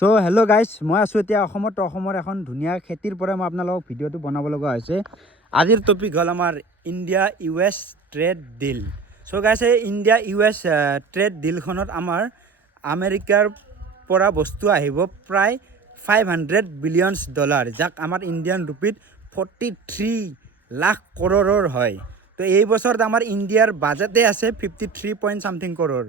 So hello' guys, মই আছোঁ এতিয়া অসমত। অসমৰ এখন ধুনীয়া খেতিৰ পৰা মই আপোনালোকক ভিডিঅ'টো বনাব লগা হৈছে। আজিৰ টপিক হ'ল আমাৰ ইণ্ডিয়া ইউ এছ ট্ৰেড ডিল। চ' গাইজ, এই ইণ্ডিয়া ইউ এছ ট্ৰেড ডিলখনত আমাৰ আমেৰিকাৰ পৰা বস্তু আহিব প্ৰায় $500 বিলিয়ন, যাক আমাৰ ইণ্ডিয়ান ৰুপিত 43 লাখ কৰোৰৰ হয়। তো এই বছৰত আমাৰ ইণ্ডিয়াৰ বাজেটে আছে 53 পইণ্ট ছামথিং কৰোৰ।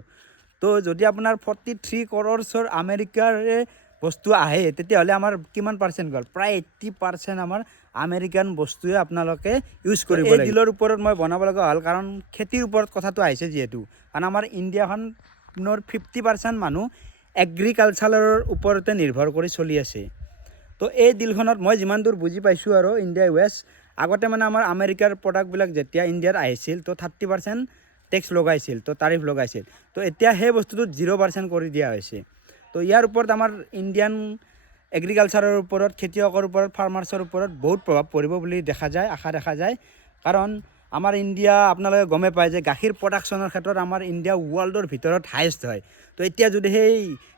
তো যদি আপোনাৰ 43 কৰ'ৰ্ছৰ আমেৰিকাৰে বস্তু আহে, তেতিয়াহ'লে আমাৰ কিমান পাৰ্চেণ্ট গ'ল? প্ৰায় 80% আমাৰ আমেৰিকান বস্তুৱে আপোনালোকে ইউজ কৰিব লাগিব। এই ডিলৰ ওপৰত মই বনাব লগা হ'ল কাৰণ খেতিৰ ওপৰত কথাটো আহিছে যিহেতু। কাৰণ আমাৰ ইণ্ডিয়াখনৰ 50% মানুহ এগ্ৰিকালচাৰৰ ওপৰতে নিৰ্ভৰ কৰি চলি আছে। তো এই ডিলখনত মই যিমান দূৰ বুজি পাইছোঁ আৰু ইণ্ডিয়া ইউ এছ, আগতে মানে আমাৰ আমেৰিকাৰ প্ৰডাক্টবিলাক যেতিয়া ইণ্ডিয়াত আহিছিল তো 30% টেক্স লগাইছিল, তো তাৰিফ লগাইছিল। তো এতিয়া সেই বস্তুটোত 0% কৰি দিয়া হৈছে। তো ইয়াৰ ওপৰত আমাৰ ইণ্ডিয়ান এগ্ৰিকালচাৰৰ ওপৰত, খেতিয়কৰ ওপৰত, ফাৰ্মাৰ্ছৰ ওপৰত বহুত প্ৰভাৱ পৰিব বুলি আশা দেখা যায়। কাৰণ আমাৰ ইণ্ডিয়া, আপোনালোকে গমে পায় যে গাখীৰ প্ৰডাকশ্যনৰ ক্ষেত্ৰত আমাৰ ইণ্ডিয়া ৱৰ্ল্ডৰ ভিতৰত হায়েষ্ট হয়। তো এতিয়া যদি সেই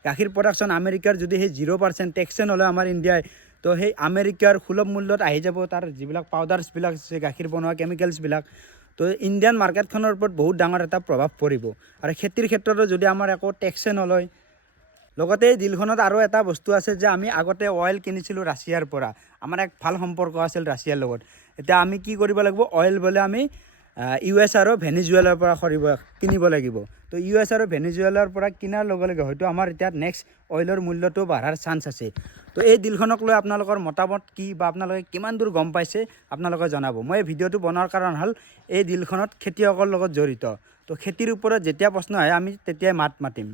গাখীৰ প্ৰডাকশ্যন আমেৰিকাৰ যদি সেই 0% টেক্সে নলয় আমাৰ ইণ্ডিয়াই, তো সেই আমেৰিকাৰ সুলভ মূল্যত আহি যাব তাৰ যিবিলাক পাউডাৰ্ছবিলাক আছে, গাখীৰ বনোৱা কেমিকেলছবিলাক। তো ইণ্ডিয়ান মাৰ্কেটখনৰ ওপৰত বহুত ডাঙৰ এটা প্ৰভাৱ পৰিব। আৰু খেতিৰ ক্ষেত্ৰতো যদি আমাৰ একো টেক্সে নলয়। লগতে এই ডিলখনত আৰু এটা বস্তু আছে যে আমি আগতে অইল কিনিছিলোঁ ৰাছিয়াৰ পৰা। আমাৰ এক ভাল সম্পৰ্ক আছিল ৰাছিয়াৰ লগত। এতিয়া আমি কি কৰিব লাগিব? অইল বোলে আমি ইউ এছ আৰু ভেনিজুৱেলাৰ পৰা কিনিব লাগিব। তো ইউ এছ আৰু ভেনিজুৱেলাৰ পৰা কিনাৰ লগে লগে হয়তো আমাৰ এতিয়া নেক্সট অইলৰ মূল্যটো বঢ়াৰ চান্স আছে। তো এই ডিলখনক লৈ আপোনালোকৰ মতামত কি, বা আপোনালোকে কিমান দূৰ গম পাইছে আপোনালোকে জনাব। মই এই ভিডিঅ'টো বনোৱাৰ কাৰণ হ'ল এই ডিলখনত খেতিয়কৰ লগত জড়িত। তো খেতিৰ ওপৰত যেতিয়া প্ৰশ্ন আহে আমি তেতিয়াই মাত মাতিম।